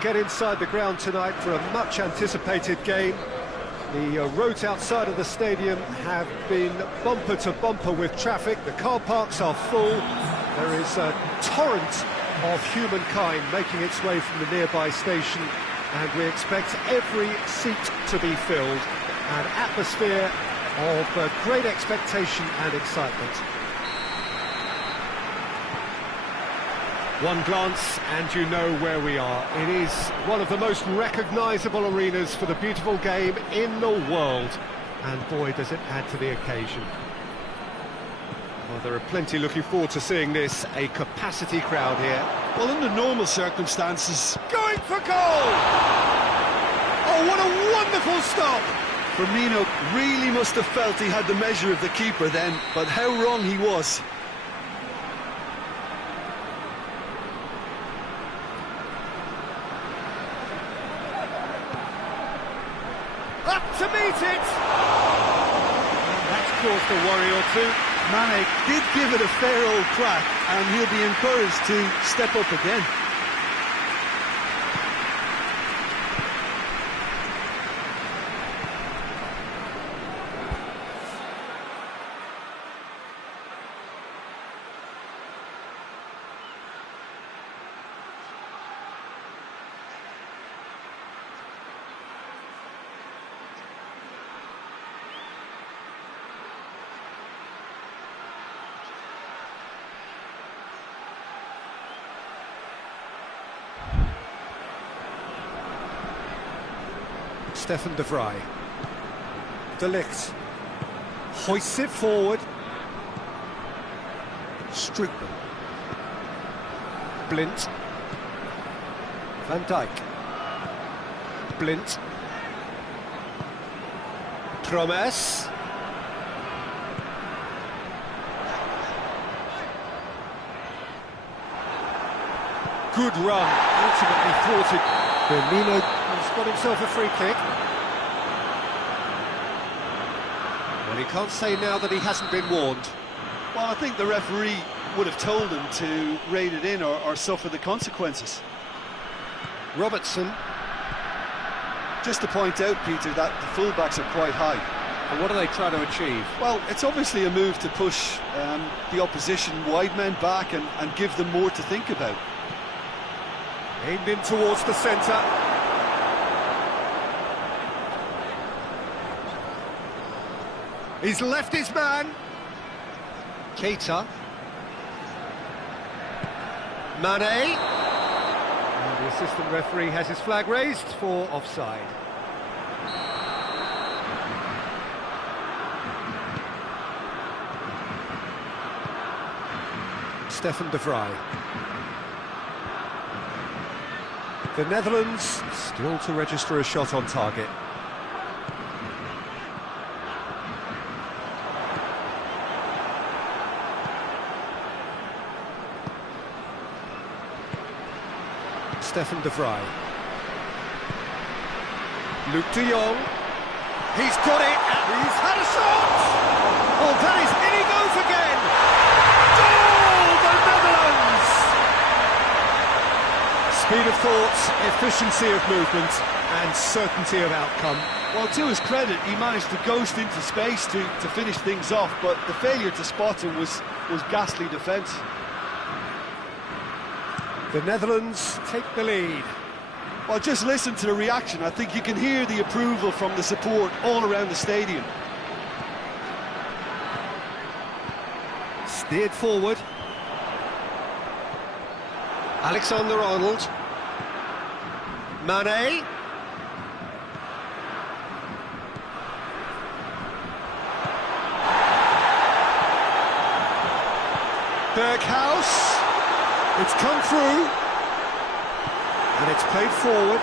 Get inside the ground tonight for a much-anticipated game. The roads outside of the stadium have been bumper to bumper with traffic. The car parks are full. There is a torrent of humankind making its way from the nearby station, and we expect every seat to be filled. An atmosphere of great expectation and excitement. One glance and you know where we are. It is one of the most recognisable arenas for the beautiful game in the world. And boy, does it add to the occasion. Well, there are plenty looking forward to seeing this. A capacity crowd here. Well, under normal circumstances... Going for goal! Oh, what a wonderful stop! Firmino really must have felt he had the measure of the keeper then, but how wrong he was. Up to meet it! That's caused a worry or two. Mane did give it a fair old crack, and he'll be encouraged to step up again. Stefan de Vrij. De Ligt. Hoists it forward. Strootman. Blint. Van Dijk. Blint. Promes. Good run, ultimately thwarted. Firmino has got himself a free kick. Well, he can't say now that he hasn't been warned. Well, I think the referee would have told him to rein it in or suffer the consequences. Robertson. Just to point out, Peter, that the fullbacks are quite high. And what are they trying to achieve? Well, it's obviously a move to push the opposition wide men back and give them more to think about. Aimed in towards the centre. He's left his man. Keita. Mane. And the assistant referee has his flag raised for offside. Stefan de Vrij. The Netherlands still to register a shot on target. Stefan de Vrij. Luke de Jong. He's got it. He's had a shot. Oh, that is in he goes again. Goal, the Netherlands. Speed of thought, efficiency of movement, and certainty of outcome. Well, to his credit, he managed to ghost into space to finish things off, but the failure to spot him was ghastly defence. The Netherlands take the lead. Well, just listen to the reaction. I think you can hear the approval from the support all around the stadium. Steered forward. Alexander-Arnold. Mane. Berghaus. It's come through. And it's played forward.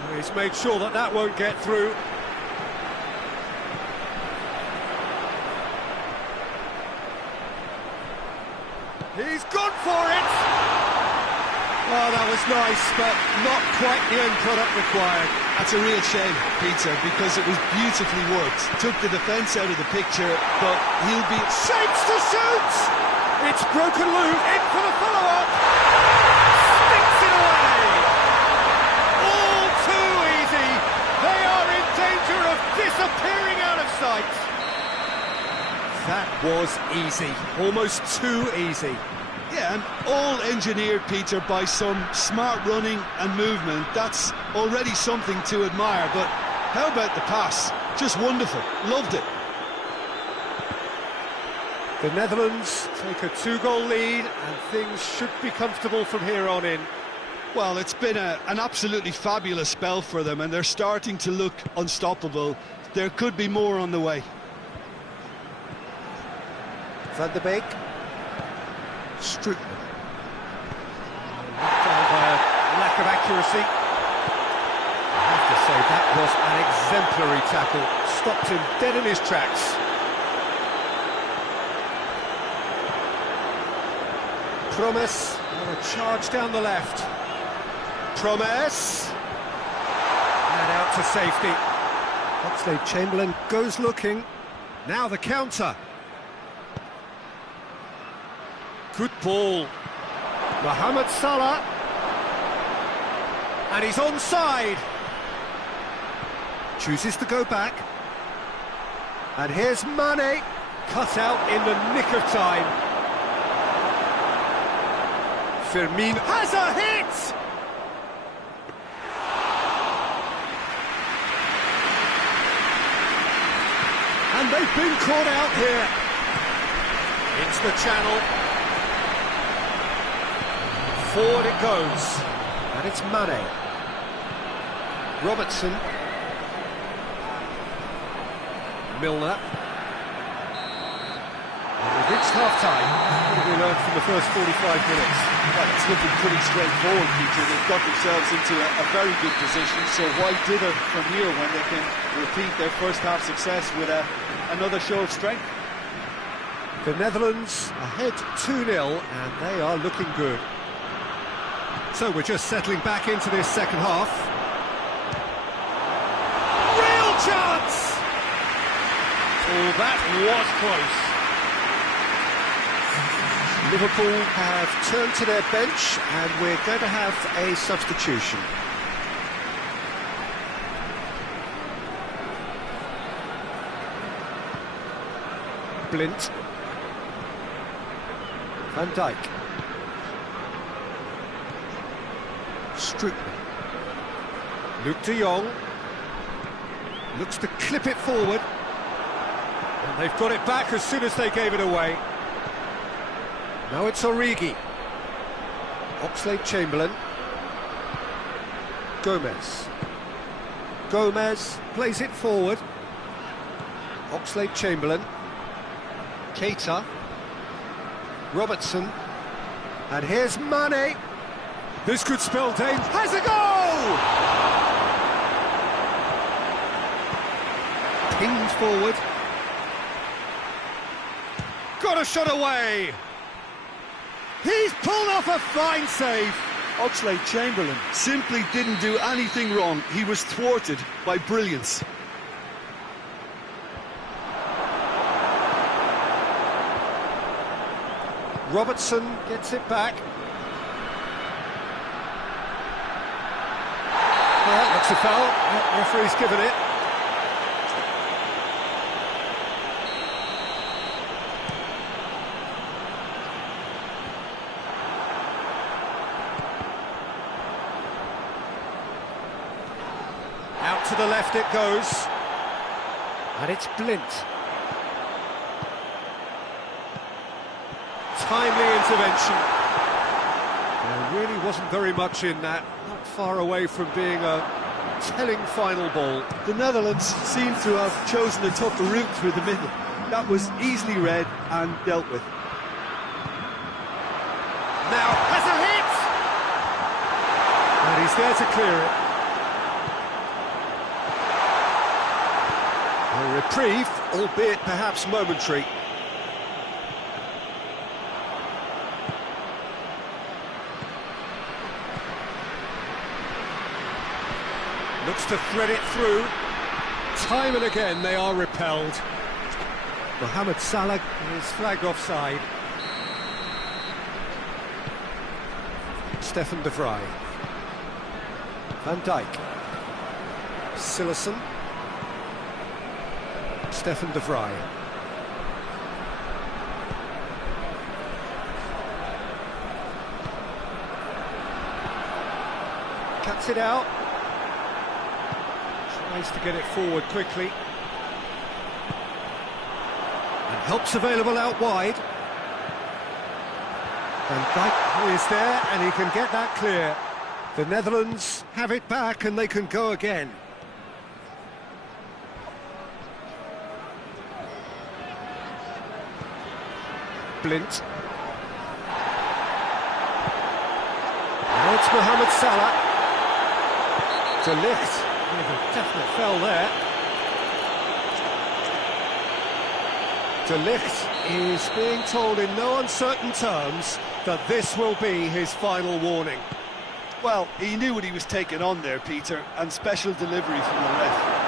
And he's made sure that that won't get through. He's gone for it! Oh, that was nice, but not quite the end product required. That's a real shame, Peter, because it was beautifully worked. Took the defence out of the picture, but he'll be... Shapes to shoot! It's broken loose, in for the follow-up! was easy, almost too easy. Yeah, and all engineered, Peter, by some smart running and movement. That's already something to admire, but how about the pass? Just wonderful, loved it. The Netherlands take a 2-goal lead, and things should be comfortable from here on in. Well, it's been an absolutely fabulous spell for them, and they're starting to look unstoppable. There could be more on the way. Van der Beek. Struik. Knocked down by a lack of accuracy. I have to say, that was an exemplary tackle. Stopped him dead in his tracks. Promise on a charge down the left. Promise. And out to safety. Oxlade-Chamberlain goes looking. Now the counter. Good ball. Mohamed Salah. And he's onside. Chooses to go back. And here's Mane. Cut out in the nick of time. Firmino has a hit! And they've been caught out here. It's the channel. Forward it goes. And it's Mane. Robertson. Milner. And we've reached half-time. What have we learned from the first 45 minutes? Well, it's looking pretty straightforward, Peter. They've got themselves into a very good position, so why dither from here when they can repeat their first-half success with another show of strength? The Netherlands ahead 2-0, and they are looking good. So we're just settling back into this second half. Real chance! Oh, that was close. Liverpool have turned to their bench, and we're going to have a substitution. Blint. Van Dijk. Struik. Luke de Jong. Looks to clip it forward. And they've got it back as soon as they gave it away. Now it's Origi. Oxlade-Chamberlain. Gomez. Gomez plays it forward. Oxlade-Chamberlain. Keita. Robertson. And here's Mane. This could spell danger. Has a goal! Pinged forward. Got a shot away! He's pulled off a fine save. Oxlade-Chamberlain simply didn't do anything wrong. He was thwarted by brilliance. Robertson gets it back. Well, looks a foul. The referee's given it. Out to the left it goes. And it's Blint. Timely intervention. There really wasn't very much in that. Not far away from being a telling final ball. The Netherlands seem to have chosen a tougher route through the middle. That was easily read and dealt with. Now has a hit! And he's there to clear it. A reprieve, albeit perhaps momentary. Looks to thread it through. Time and again they are repelled. Mohamed Salah is flagged offside. Stefan de Vrij. Van Dijk. Silerson. Stefan de Vrij. cuts it out. Tries to get it forward quickly. And help's available out wide. And Dijk is there, and he can get that clear. The Netherlands have it back, and they can go again. Blint. Now it's Mohamed Salah. De Ligt. A definite foul there. De Ligt is being told in no uncertain terms that this will be his final warning. Well, he knew what he was taking on there, Peter, and special delivery from the ref.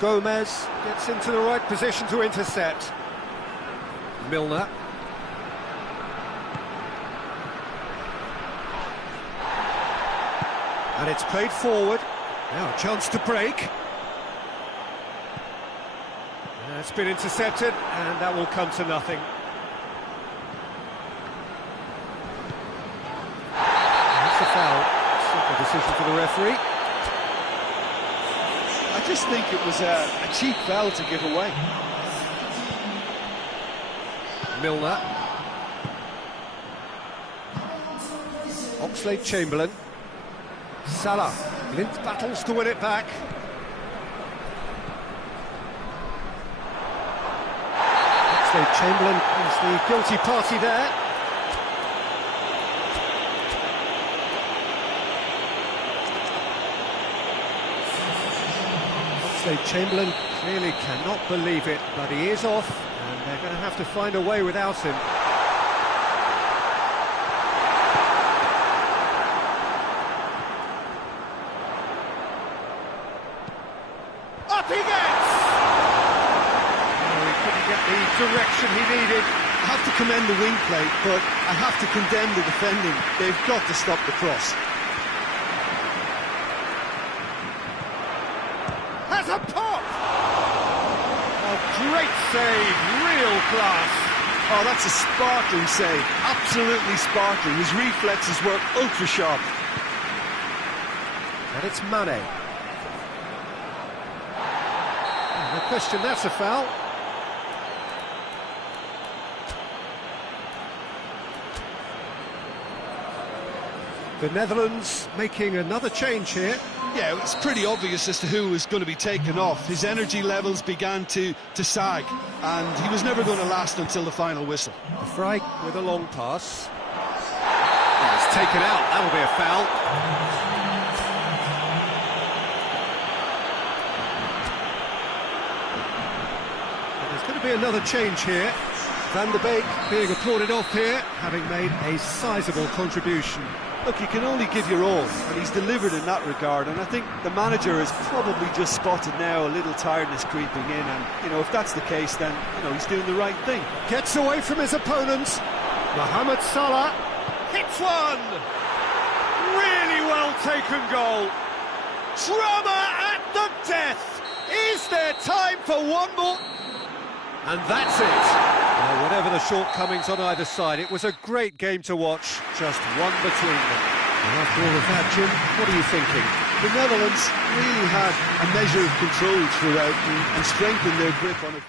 Gomez gets into the right position to intercept. Milner. And it's played forward. Now a chance to break. It's been intercepted, and that will come to nothing. That's a foul. Simple decision for the referee. I just think it was a cheap foul to give away. Milner. Oxlade-Chamberlain. Salah. Blint battles to win it back. Oxlade-Chamberlain is the guilty party there. Oxlade-Chamberlain clearly cannot believe it, but he is off, and they're going to have to find a way without him. Up he gets! Oh, he couldn't get the direction he needed. I have to commend the wing play, but I have to condemn the defending. They've got to stop the cross. Has a pop! A great save, real class. Oh, that's a sparkling save, absolutely sparkling. His reflexes work ultra sharp. And it's Mane. No question, that's a foul. The Netherlands making another change here. Yeah, it's pretty obvious as to who was going to be taken off. His energy levels began to sag, and he was never going to last until the final whistle. The Frey with a long pass. Oh, it's taken out, that'll be a foul. There's going to be another change here. Van der Beek being applauded off here, having made a sizable contribution. Look, you can only give your all, and he's delivered in that regard, and I think the manager has probably just spotted now a little tiredness creeping in, and, you know, if that's the case, then, you know, he's doing the right thing. Gets away from his opponent. Mohamed Salah hits one! Really well taken goal. Drama at the death! Is there time for one more? And that's it. Whatever the shortcomings on either side, it was a great game to watch, just one between them. And after all of that, Jim, what are you thinking? The Netherlands really had a measure of control throughout and strengthened their grip on it.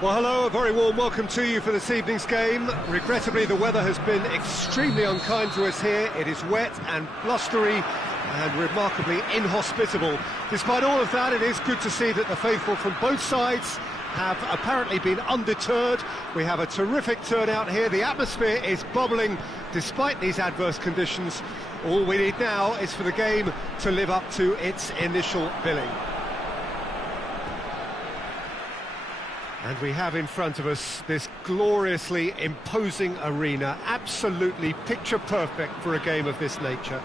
Well, hello, a very warm welcome to you for this evening's game. Regrettably, the weather has been extremely unkind to us here. It is wet and blustery and remarkably inhospitable. Despite all of that, it is good to see that the faithful from both sides have apparently been undeterred. We have a terrific turnout here. The atmosphere is bubbling despite these adverse conditions. All we need now is for the game to live up to its initial billing. And we have in front of us this gloriously imposing arena, absolutely picture-perfect for a game of this nature.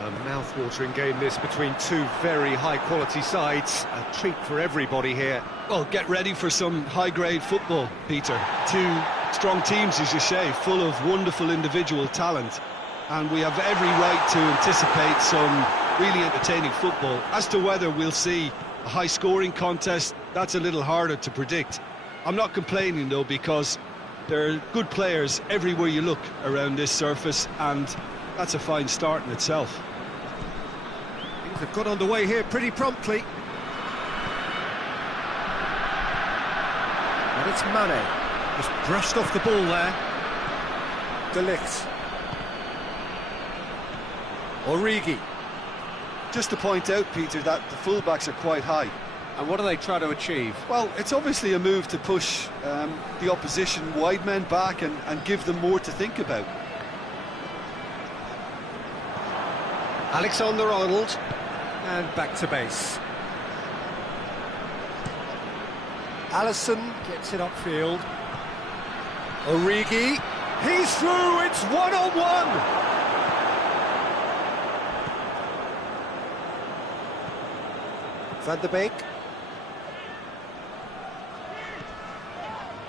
A mouth-watering game this between two very high-quality sides. A treat for everybody here. Well, get ready for some high-grade football, Peter. Two strong teams, as you say, full of wonderful individual talent. And we have every right to anticipate some really entertaining football. As to whether we'll see a high-scoring contest, that's a little harder to predict. I'm not complaining, though, because there are good players everywhere you look around this surface, and that's a fine start in itself. Things have got underway here pretty promptly. And it's Mane. Just brushed off the ball there. De Ligt. Origi. Just to point out, Peter, that the fullbacks are quite high. And what do they try to achieve? Well, it's obviously a move to push the opposition wide men back and give them more to think about. Alexander-Arnold, and back to base. Alisson gets it upfield. Origi, he's through, it's one-on-one! Van der Beek.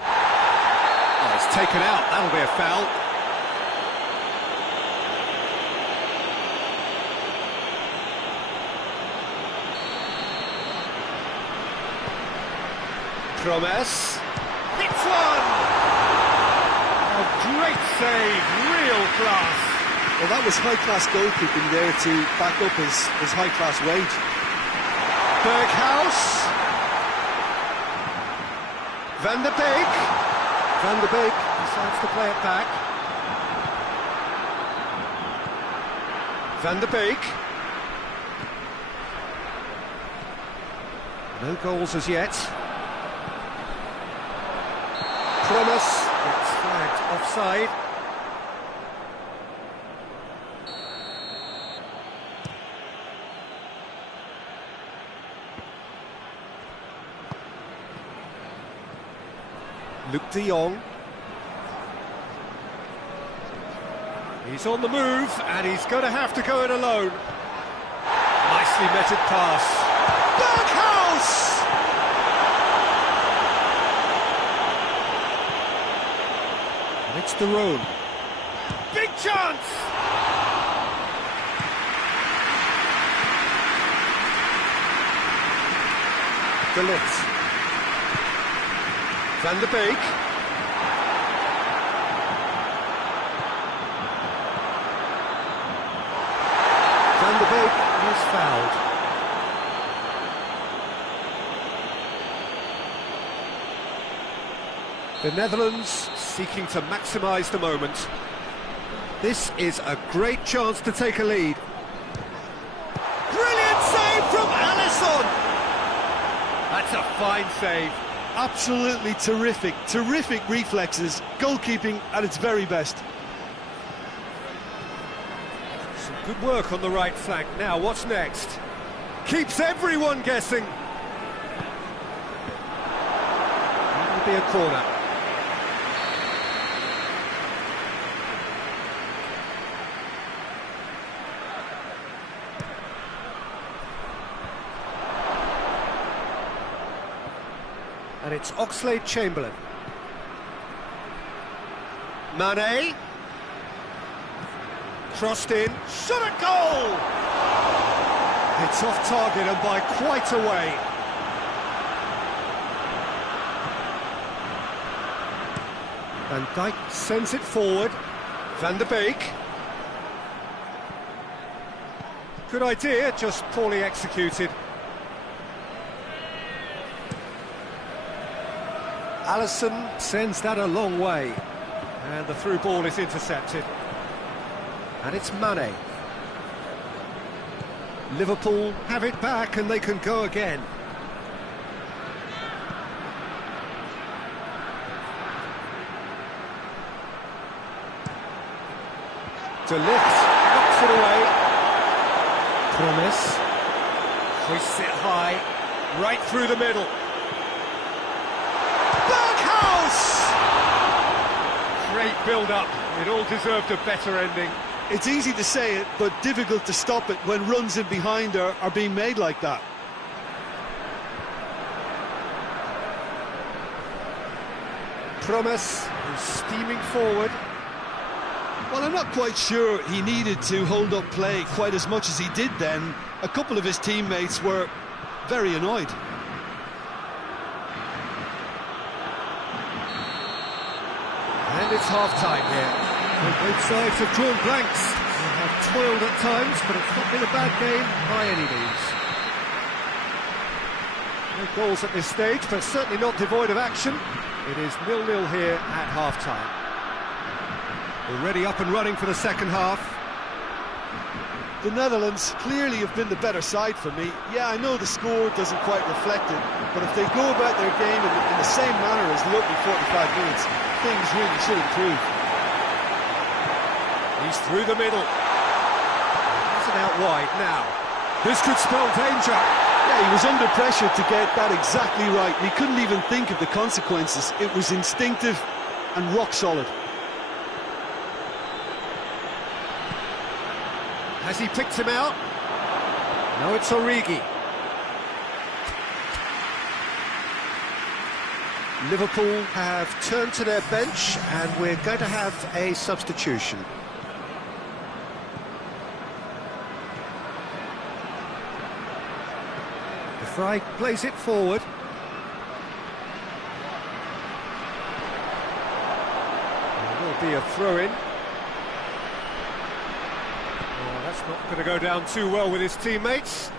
Oh, it's taken out, that'll be a foul. Promes. Hits one! A great save, real class. Well, that was high-class goalkeeping there to back up his high-class wage. Berghaus. Van der Beek. Van der Beek decides to play it back. Van der Beek. No goals as yet. Promise gets flagged offside. Luke de Jong. He's on the move, and he's going to have to go it alone. Nicely meted pass. Berghaus! And it's De Roon. Big chance! De Ligt. Van der Beek. Van der Beek is fouled. The Netherlands seeking to maximise the moment. This is a great chance to take a lead. Brilliant save from Alisson! That's a fine save. Absolutely terrific, terrific reflexes, goalkeeping at its very best. Some good work on the right flank. Now, what's next? Keeps everyone guessing. It'll be a corner. And it's Oxlade-Chamberlain. Mane. Crossed in. Shot at goal! It's off target and by quite a way. Van Dijk sends it forward. Van der Beek. Good idea, just poorly executed. Alisson sends that a long way. And the through ball is intercepted. And it's Mane. Liverpool have it back and they can go again. De Ligt knocks it away. Promise. Hoists it high, right through the middle. Berghaus! Great build-up. It all deserved a better ending. It's easy to say it, but difficult to stop it when runs in behind are being made like that. Promise, who's steaming forward. Well, I'm not quite sure he needed to hold up play quite as much as he did then. A couple of his teammates were very annoyed. And it's half-time here. Both sides have drawn blanks. They have toiled at times, but it's not been a bad game by any means. No goals at this stage, but certainly not devoid of action. It is 0-0 here at half-time. Already up and running for the second half. The Netherlands clearly have been the better side for me. Yeah, I know the score doesn't quite reflect it, but if they go about their game in the same manner as the opening 45 minutes, things really should improve. He's through the middle. He's it out wide now. This could spell danger. Yeah, he was under pressure to get that exactly right. He couldn't even think of the consequences. It was instinctive and rock solid. Has he picked him out? No, it's Origi. Liverpool have turned to their bench and we're going to have a substitution. De Vrij plays it forward. There will be a throw-in. That's not going to go down too well with his teammates.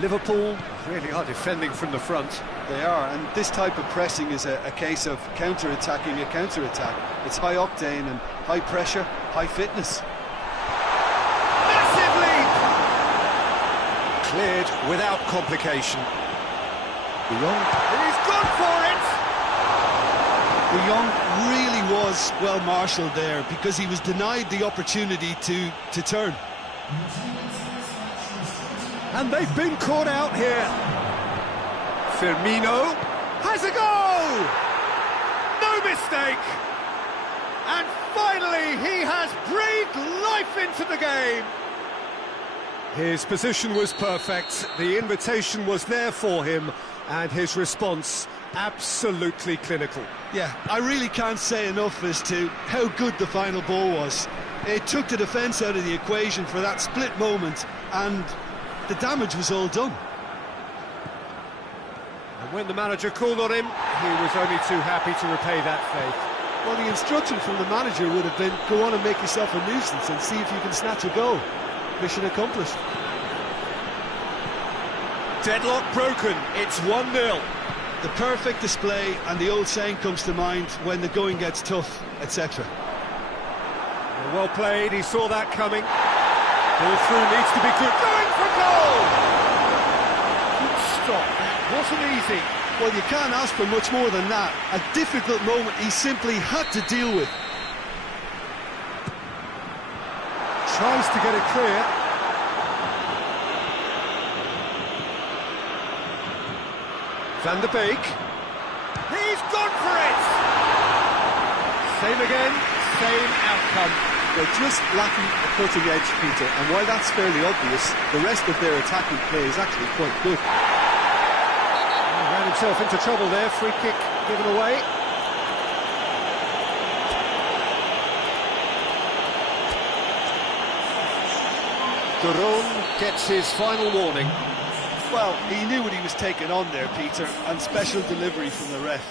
Liverpool really are defending from the front. They are, and this type of pressing is a case of counter-attacking a counter-attack. It's high octane and high pressure, high fitness. Massive lead! Cleared without complication. He's gone for it! De Jong really was well marshalled there because he was denied the opportunity to turn. And they've been caught out here. Firmino has a goal! No mistake! And finally he has breathed life into the game. His position was perfect, the invitation was there for him, and his response absolutely clinical. Yeah, I really can't say enough as to how good the final ball was. It took the defence out of the equation for that split moment, and the damage was all done. And when the manager called on him, he was only too happy to repay that faith. Well, the instruction from the manager would have been, go on and make yourself a nuisance and see if you can snatch a goal. Mission accomplished. Deadlock broken, it's 1-0. The perfect display, and the old saying comes to mind, when the going gets tough, etc. Well played, he saw that coming. Ball through needs to be good. Going for goal! Good stop, that wasn't easy. Well, you can't ask for much more than that. A difficult moment he simply had to deal with. Tries to get it clear. Van der Beek. He's gone for it! Same again, same outcome. They're just lacking a cutting edge, Peter, and while that's fairly obvious, the rest of their attacking play is actually quite good. He ran himself into trouble there, free kick given away. Duron gets his final warning. Well, he knew what he was taking on there, Peter, and special delivery from the ref.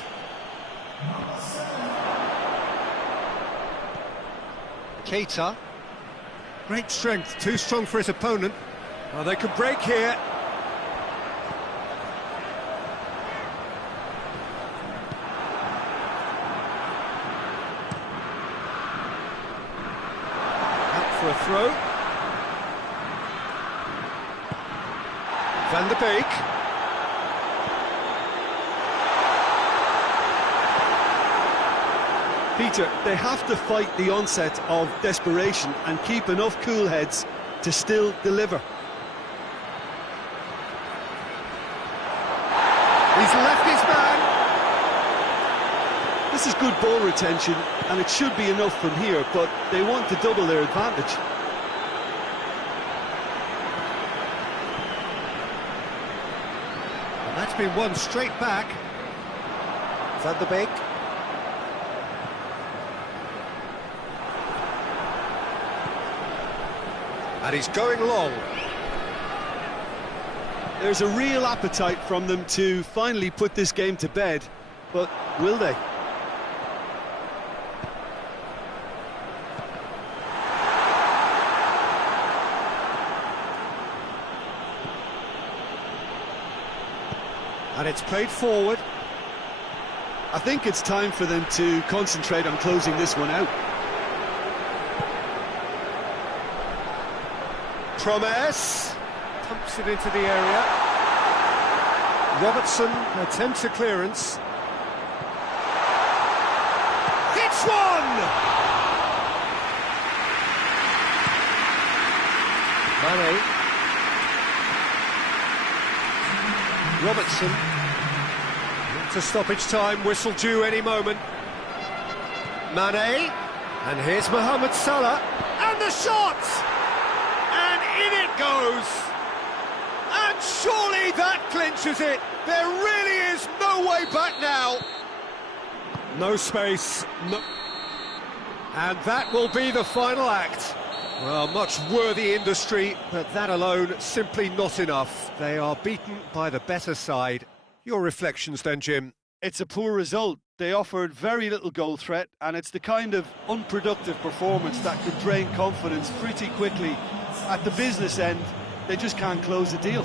Keita. Great strength, too strong for his opponent. Well, they could break here. Out for a throw. Van der Beek. Peter, they have to fight the onset of desperation and keep enough cool heads to still deliver. He's left his man. This is good ball retention, and it should be enough from here, but they want to double their advantage. And that's been won straight back. Van der Beek. And he's going long. There's a real appetite from them to finally put this game to bed, but will they? And it's played forward. I think it's time for them to concentrate on closing this one out. Promise. Pumps it into the area. Robertson attempts a clearance. Hits one! Mane. Robertson. Into stoppage time, whistle due any moment. Mane. And here's Mohamed Salah. And the shot! And in it goes! And surely that clinches it! There really is no way back now! No space, no... And that will be the final act. Well, much worthy industry, but that alone simply not enough. They are beaten by the better side. Your reflections then, Jim? It's a poor result. They offered very little goal threat, and it's the kind of unproductive performance that could drain confidence pretty quickly. At the business end, they just can't close the deal.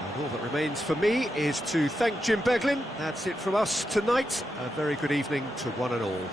And all that remains for me is to thank Jim Beglin. That's it from us tonight. A very good evening to one and all.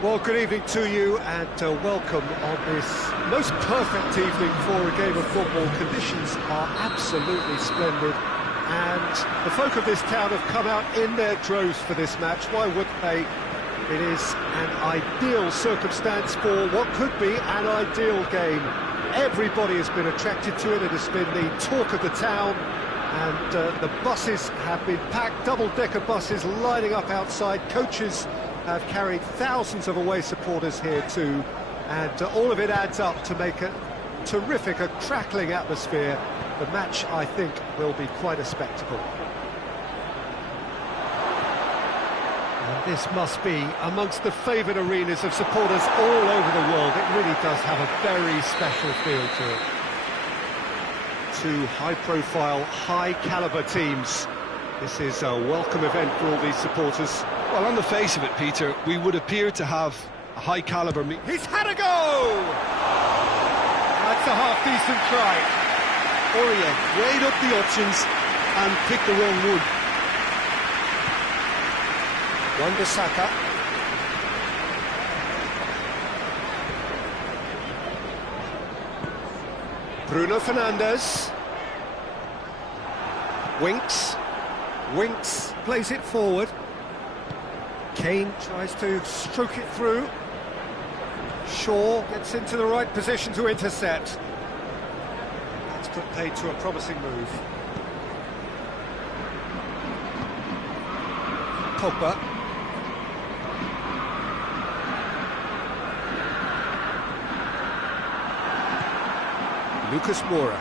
Well, good evening to you and welcome on this most perfect evening for a game of football. Conditions are absolutely splendid and the folk of this town have come out in their droves for this match. Why wouldn't they? It is an ideal circumstance for what could be an ideal game. Everybody has been attracted to it. It has been the talk of the town, and the buses have been packed, double-decker buses lining up outside. Coaches have carried thousands of away supporters here too, and all of it adds up to make a terrific, a crackling atmosphere. The match, I think, will be quite a spectacle. And this must be amongst the favoured arenas of supporters all over the world. It really does have a very special feel to it. Two high-profile, high-calibre teams. This is a welcome event for all these supporters. Well, on the face of it, Peter, we would appear to have a high-calibre... He's had a go! That's a half-decent try. Aurier weighed up the options and picked the wrong one. Wan-Bissaka. Bruno Fernandes. Winks plays it forward. Kane tries to stroke it through. Shaw gets into the right position to intercept. That's put paid to a promising move. Pogba. Lucas Moura.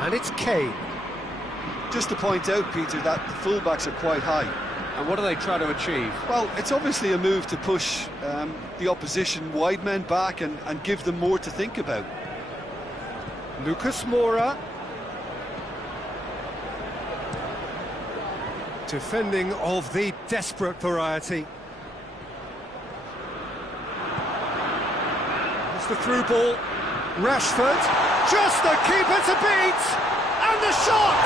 And it's Kane. Just to point out, Peter, that the fullbacks are quite high. And what do they try to achieve? Well, it's obviously a move to push the opposition wide men back and give them more to think about. Lucas Moura. Defending of the desperate variety. It's the through ball. Rashford. Just the keeper to beat. And the shot!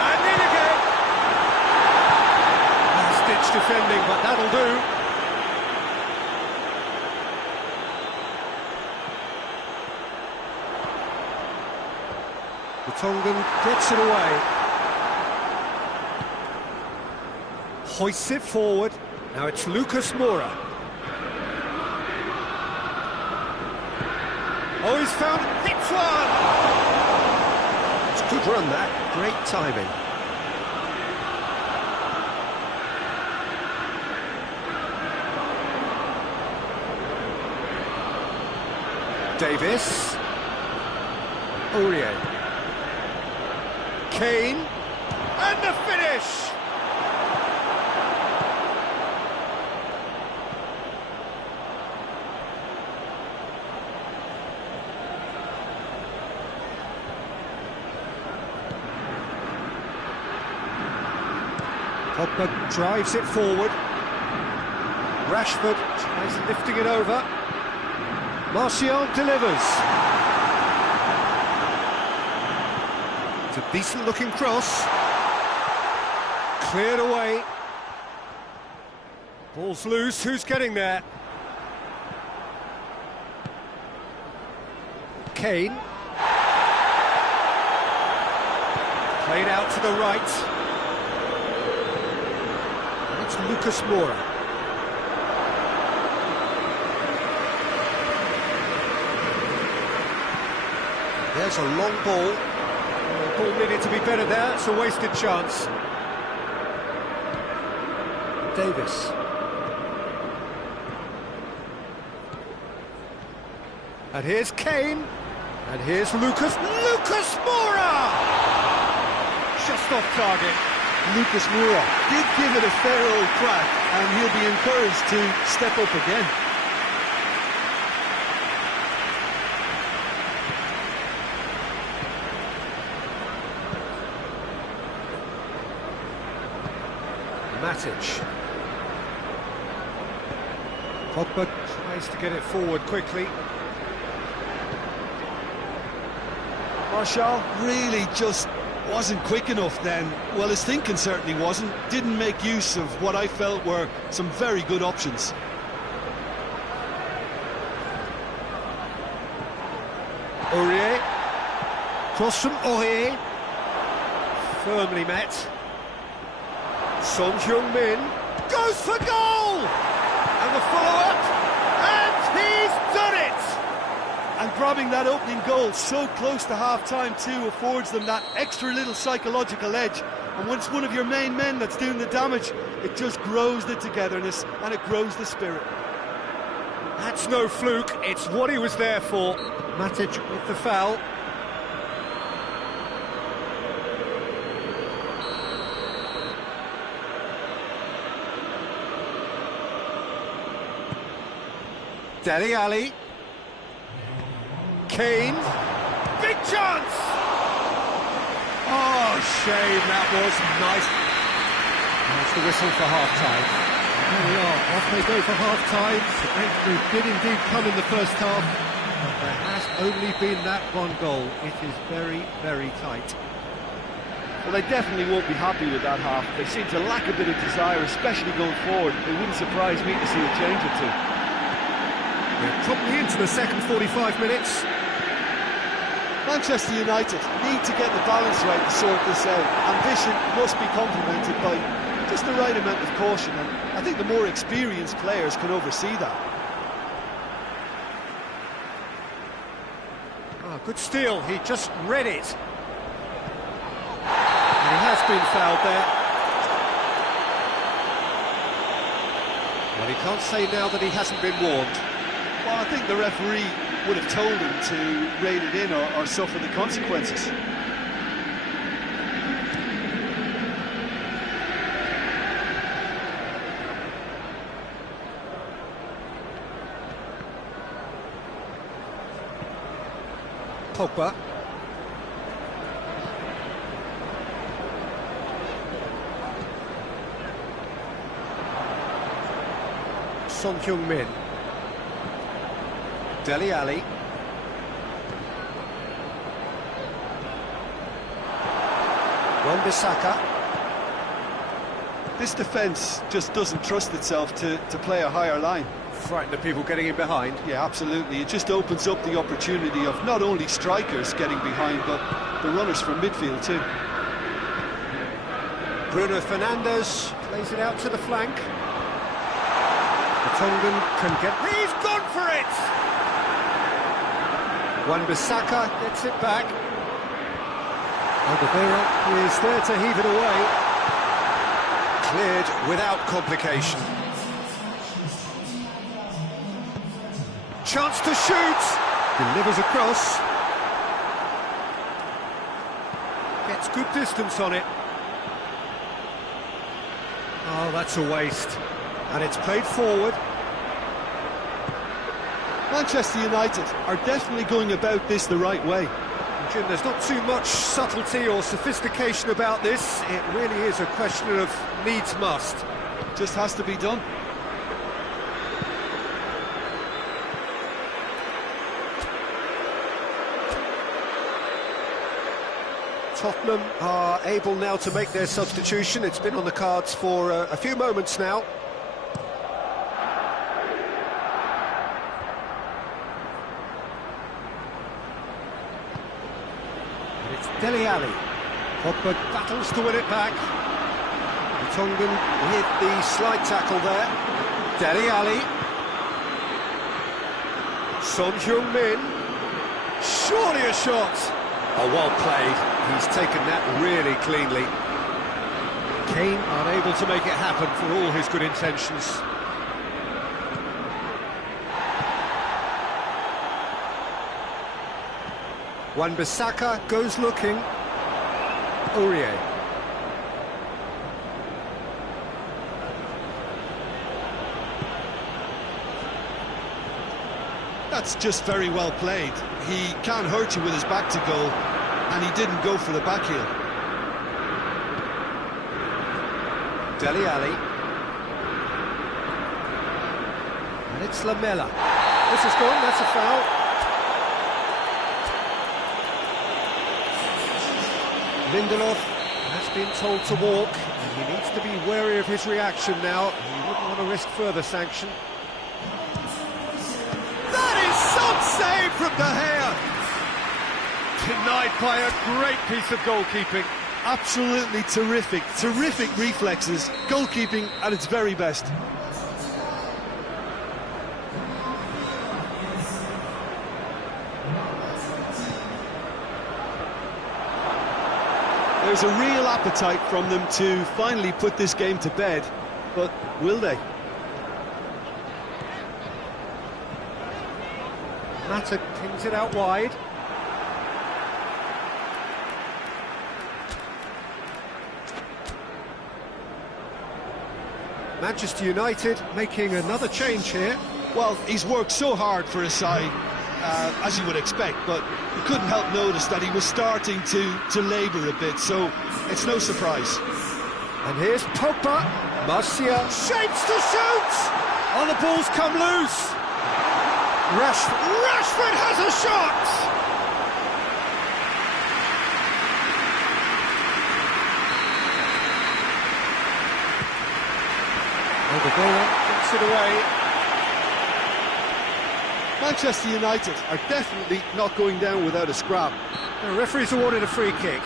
And in again. Last-ditch defending, but that'll do. The Tongan gets it away. Hoists it forward. Now it's Lucas Moura. Oh, he's found it. Hits one! It's a good run, that. Great timing. Davis. Aurier. Kane. And the finish! Pogba drives it forward. Rashford tries lifting it over. Martial delivers. It's a decent-looking cross. Cleared away. Ball's loose. Who's getting there? Kane. Played out to the right. Lucas Moura. There's a long ball. The ball needed to be better there. It's a wasted chance. Davis. And here's Kane. And here's Lucas Moura! Just off target. Lucas Moura did give it a fair old crack, and he'll be encouraged to step up again. Matic. Pogba tries to get it forward quickly. Martial really just Wasn't quick enough then. Well, his thinking certainly wasn't. Didn't make use of what I felt were some very good options. Aurier. Cross from Aurier. Firmly met. Son Heung-min goes for goal! And the follow-up, and he's done it! And grabbing that opening goal so close to half-time too affords them that extra little psychological edge. And when it's one of your main men that's doing the damage, it just grows the togetherness and it grows the spirit. That's no fluke, it's what he was there for. Matic with the foul. Dele Alli. Kane. Big chance! Oh, shame, that was nice. That's the whistle for half-time. There we are, off they go for half-time. The breakthrough did indeed come in the first half, but there has only been that one goal. It is very, very tight. Well, they definitely won't be happy with that half. They seem to lack a bit of desire, especially going forward. It wouldn't surprise me to see a change or two. We're probably into the second 45 minutes. Manchester United need to get the balance right to sort this out. Ambition must be complemented by just the right amount of caution, and I think the more experienced players can oversee that. Oh, good steal, he just read it. And he has been fouled there. Well, he can't say now that he hasn't been warned. Well, I think the referee would have told him to rate it in or suffer the consequences. Pogba. Son Heung-min. Dele Alli. Wan-Bissaka. This defence just doesn't trust itself to play a higher line. Frightened of people getting in behind. Yeah, absolutely. It just opens up the opportunity of not only strikers getting behind, but the runners from midfield too. Bruno Fernandes plays it out to the flank. The Tongan can get... He's gone for it! Wan-Bissaka gets it back. Alderweireld is there to heave it away. Cleared without complication. Chance to shoot! Delivers across. Gets good distance on it. Oh, that's a waste. And it's played forward. Manchester United are definitely going about this the right way. Jim, there's not too much subtlety or sophistication about this. It really is a question of needs must. Just has to be done. Tottenham are able now to make their substitution. It's been on the cards for a few moments now. It's Dele Alli. Pogba battles to win it back. Tongan with the slide tackle there. Dele Alli. Son Heung-min. Surely a shot. Oh, well played. He's taken that really cleanly. Kane unable to make it happen for all his good intentions. Wan-Bissaka goes looking. Aurier. That's just very well played. He can't hurt you with his back to goal, and he didn't go for the back heel. Dele Alli. And it's Lamela. This is gone, that's a foul. Lindelof has been told to walk, and he needs to be wary of his reaction now. He wouldn't want to risk further sanction. That is some save from De Gea! Denied by a great piece of goalkeeping. Absolutely terrific, terrific reflexes. Goalkeeping at its very best. There's a real appetite from them to finally put this game to bed, but will they? Mata pings it out wide. Manchester United making another change here. Well, he's worked so hard for his side, as you would expect, but you couldn't help notice that he was starting to labour a bit, so it's no surprise. And here's Pogba. Martial shapes to shoot! Oh, the ball's come loose. Rashford has a shot! Oh, the goal gets it away. Manchester United are definitely not going down without a scrap. The referee's awarded a free kick.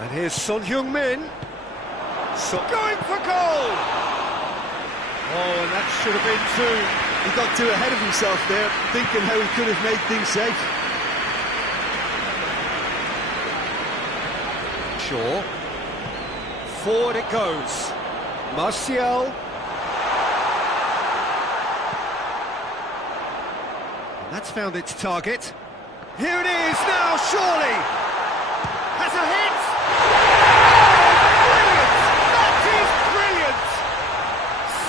And here's Son Heung-min. Going for goal! Oh, and that should have been two. He got too ahead of himself there, thinking how he could have made things safe. Shaw. Forward it goes. Martial. And that's found its target. Here it is now, surely! Has a hit!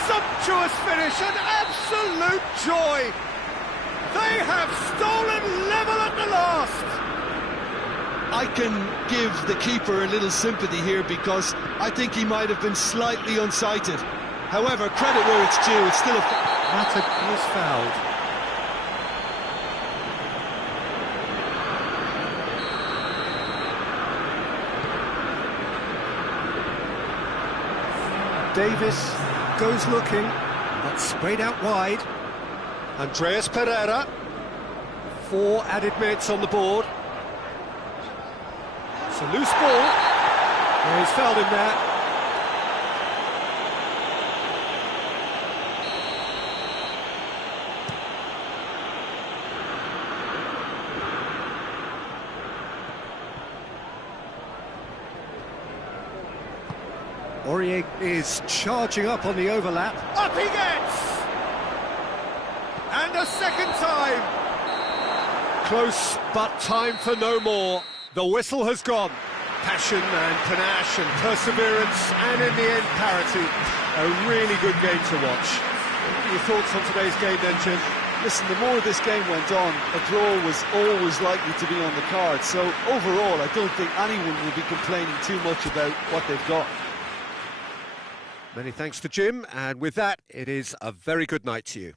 Sumptuous finish, an absolute joy. They have stolen level at the last. I can give the keeper a little sympathy here because I think he might have been slightly unsighted. However, credit where it's due, it's still a... Mata is fouled. Davis goes looking, but sprayed out wide. Andreas Pereira. 4 added minutes on the board. It's a loose ball. Oh, he's fouled him there. Aurier is charging up on the overlap. Up he gets! And a second time! Close, but time for no more. The whistle has gone. Passion and panache and perseverance, and in the end, parity. A really good game to watch. What are your thoughts on today's game then, Jim? Listen, the more this game went on, a draw was always likely to be on the card. So overall, I don't think anyone will be complaining too much about what they've got. Many thanks to Jim, and with that, it is a very good night to you.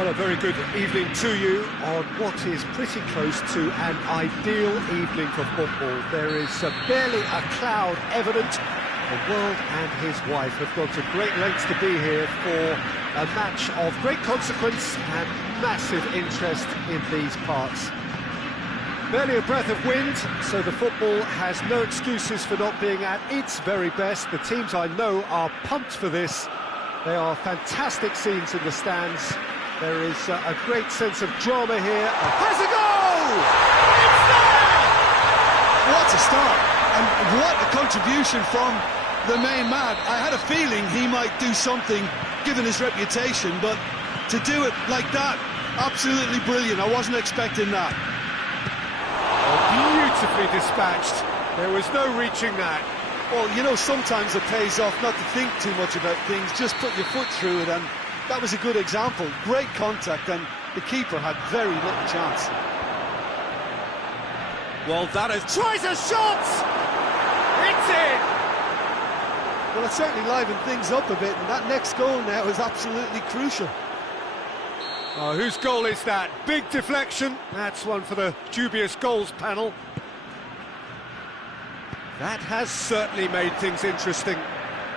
Well, a very good evening to you on what is pretty close to an ideal evening for football. There is barely a cloud evident. The world and his wife have gone to great lengths to be here for a match of great consequence and massive interest in these parts. Barely a breath of wind, so the football has no excuses for not being at its very best. The teams I know are pumped for this. They are fantastic scenes in the stands. There is a great sense of drama here. Has a goal! It's there! What a start, and what a contribution from the main man. I had a feeling he might do something, given his reputation, but to do it like that, absolutely brilliant. I wasn't expecting that. Beautifully dispatched. There was no reaching that. Well, you know, sometimes it pays off not to think too much about things, just put your foot through it, and that was a good example. Great contact, and the keeper had very little chance. Well, that is... tries a shot! It's in! Well, it certainly livened things up a bit, and that next goal now is absolutely crucial. Oh, whose goal is that? Big deflection. That's one for the dubious goals panel. That has certainly made things interesting.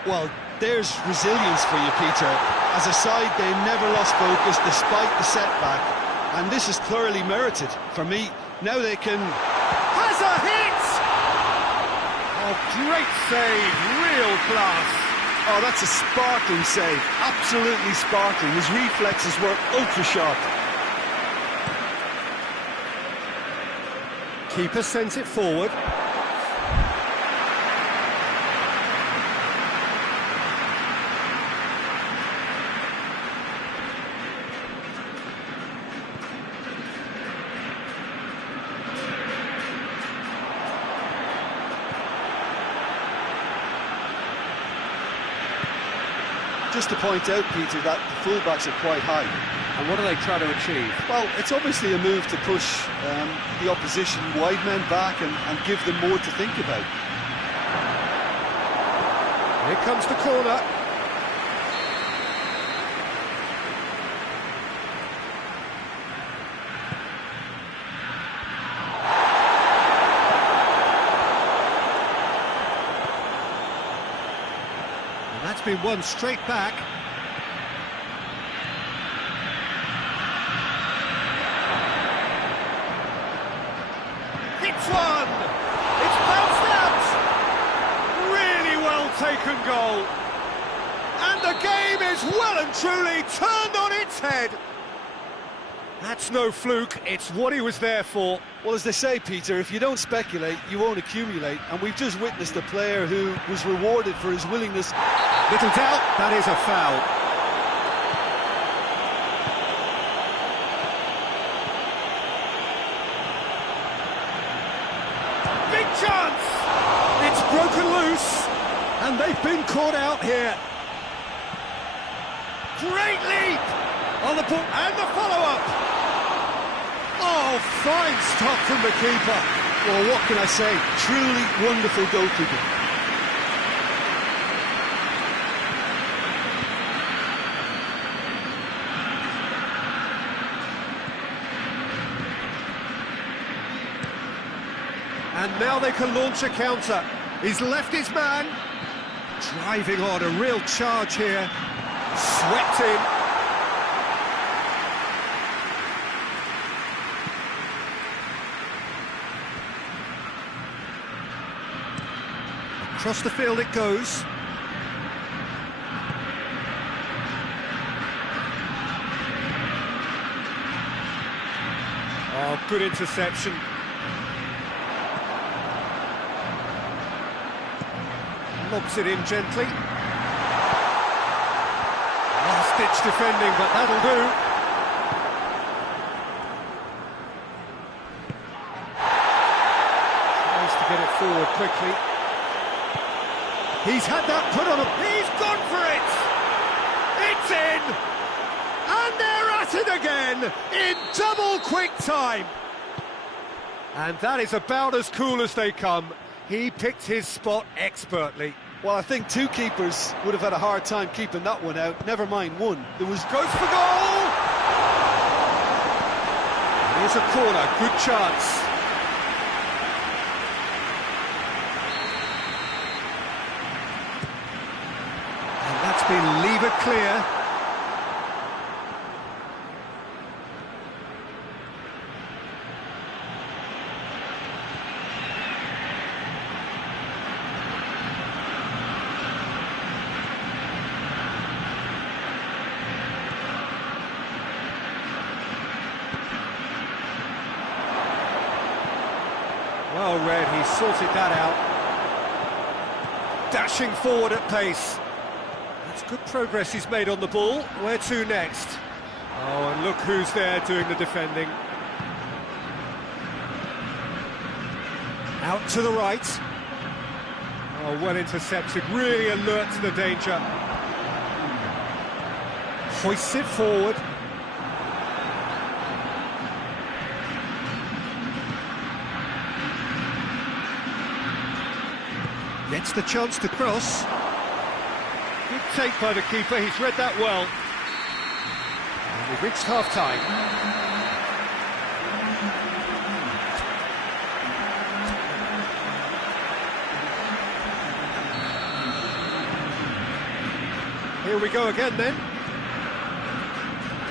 Well, there's resilience for you, Peter. As a side, they never lost focus despite the setback, and this is thoroughly merited for me. Now they can... Has a hit! Oh, great save, real class. Oh, that's a sparkling save, absolutely sparkling. His reflexes were ultra-sharp. Keeper sends it forward. Just to point out, Peter, that the fullbacks are quite high. And what are they trying to achieve? Well, it's obviously a move to push the opposition wide men back and give them more to think about. Here comes the corner. That's been won straight back. It's one! It's bounced out! Really well taken goal. And the game is well and truly turned on its head. That's no fluke, it's what he was there for. Well, as they say, Peter, if you don't speculate, you won't accumulate. And we've just witnessed a player who was rewarded for his willingness. Little doubt, that is a foul. Big chance! It's broken loose, and they've been caught out here. Great leap! On the ball, and the follow-up! Oh, fine stop from the keeper. Well, what can I say? Truly wonderful goalkeeping. And now they can launch a counter. He's left his man. Driving on, a real charge here. Swept in. Across the field it goes. Oh, good interception. Lobs it in gently. Last-ditch defending, but that'll do. Tries to get it forward quickly. He's had that put on a... He's gone for it! It's in! And they're at it again, in double quick time! And that is about as cool as they come. He picked his spot expertly. Well, I think two keepers would have had a hard time keeping that one out. Never mind one. There was... Goes for goal! Here's a corner, good chance. And that's been levered clear. Well read, he sorted that out. Dashing forward at pace. That's good progress he's made on the ball. Where to next? Oh, and look who's there doing the defending. Out to the right. Oh, well intercepted, really alert to the danger. Hoists it forward. Gets the chance to cross. Good take by the keeper, he's read that well. And we've reached half-time. Here we go again then.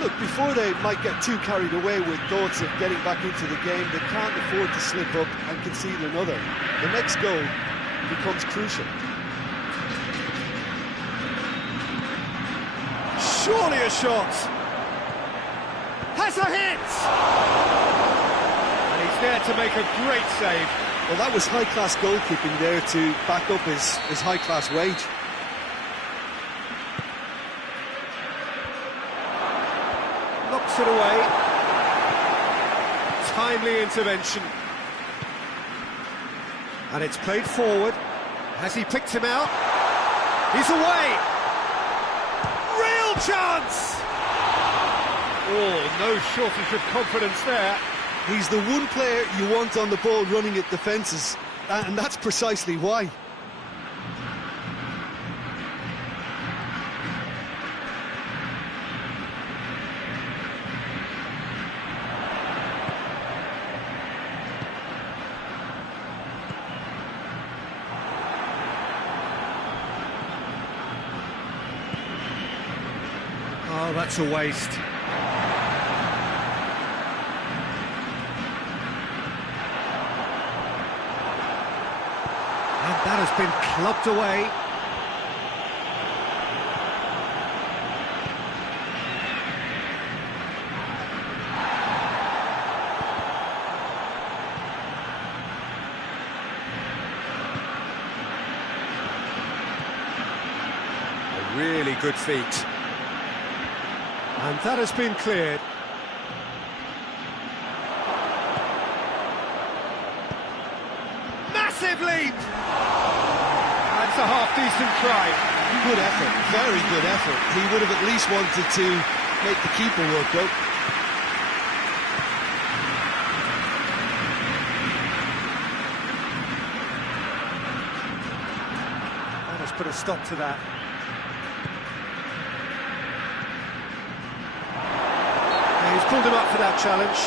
Look, before they might get too carried away with thoughts of getting back into the game, they can't afford to slip up and concede another. The next goal becomes crucial. Surely a shot! Has a hit! And he's there to make a great save. Well, that was high-class goalkeeping there to back up his high-class wage. Knocks it away. Timely intervention. And it's played forward. Has he picked him out? He's away! Real chance! Oh, no shortage of confidence there. He's the one player you want on the ball running at defences, and that's precisely why. Oh, that's a waste. And that has been clubbed away. A really good feat. And that has been cleared. Massive leap! That's a half-decent try. Good effort, very good effort. He would have at least wanted to make the keeper work, though. That has put a stop to that. He's pulled him up for that challenge.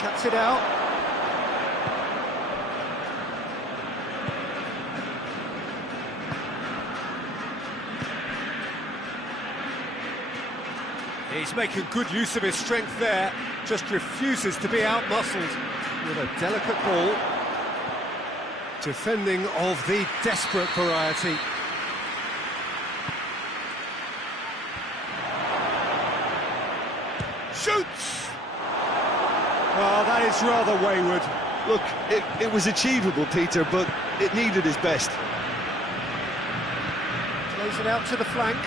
Cuts it out. He's making good use of his strength there, just refuses to be out-muscled with a delicate ball. Defending of the desperate variety. Shoots! Oh, that is rather wayward. Look, it was achievable, Peter, but it needed his best. Plays it out to the flank.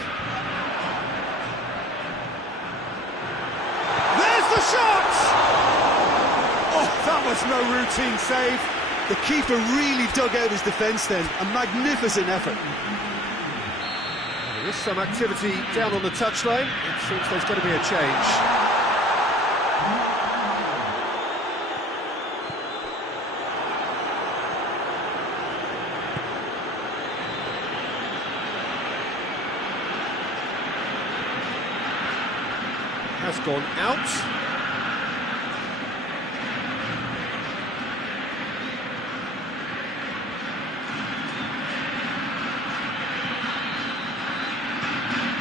The shot! Oh, that was no routine save. The keeper really dug out his defence then. A magnificent effort. There is some activity down on the touchline. It seems there's going to be a change. Has gone out.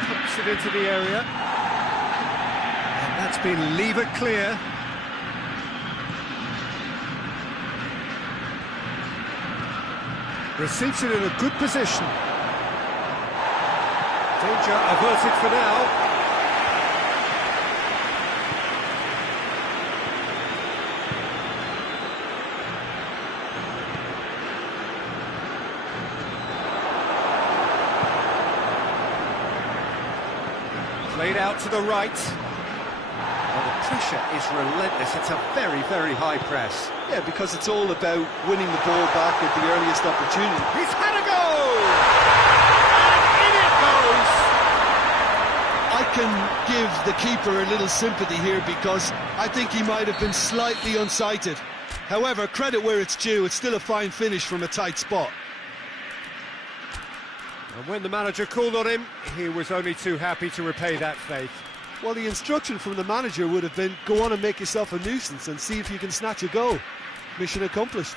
Pumps it into the area. And that's been leave it clear. Receives it in a good position. Danger averted for now. Played out to the right. Well, the pressure is relentless. It's a very, very high press. Yeah, because it's all about winning the ball back at the earliest opportunity. He's had a go! And in it goes! I can give the keeper a little sympathy here because I think he might have been slightly unsighted. However, credit where it's due, it's still a fine finish from a tight spot. And when the manager called on him, he was only too happy to repay that faith. Well, the instruction from the manager would have been, go on and make yourself a nuisance and see if you can snatch a goal. Mission accomplished.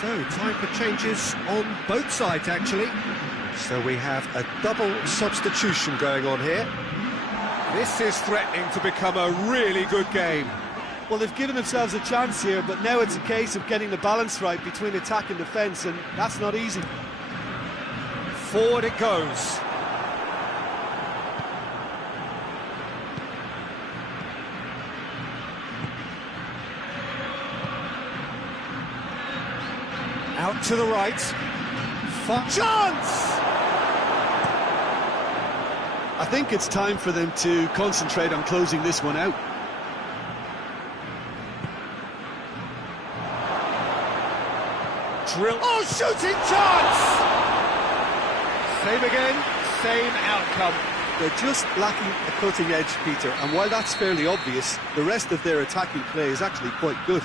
So, time for changes on both sides, actually. So we have a double substitution going on here. This is threatening to become a really good game. Well, they've given themselves a chance here, but now it's a case of getting the balance right between attack and defence, and that's not easy. Forward it goes. Out to the right. Chance! I think it's time for them to concentrate on closing this one out. Drill. Oh, shooting chance! Same again, same outcome. They're just lacking a cutting edge, Peter, and while that's fairly obvious, the rest of their attacking play is actually quite good.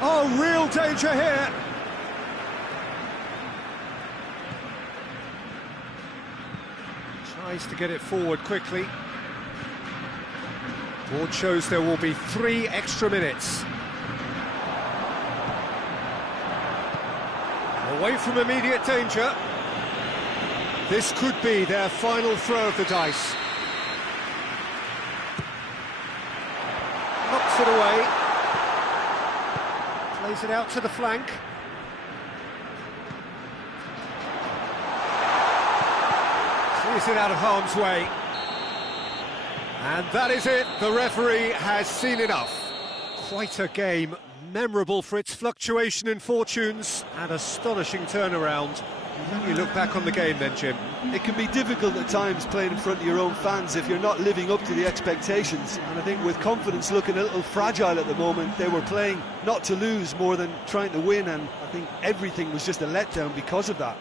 Oh, real danger here. Tries to get it forward quickly. Board shows there will be 3 extra minutes. Away from immediate danger. This could be their final throw of the dice. Knocks it away. Plays it out to the flank. Clears it out of harm's way. And that is it. The referee has seen enough. Quite a game. Memorable for its fluctuation in fortunes and astonishing turnaround. How do you look back on the game then, Jim? It can be difficult at times playing in front of your own fans if you're not living up to the expectations. And I think with confidence looking a little fragile at the moment, they were playing not to lose more than trying to win, and I think everything was just a letdown because of that.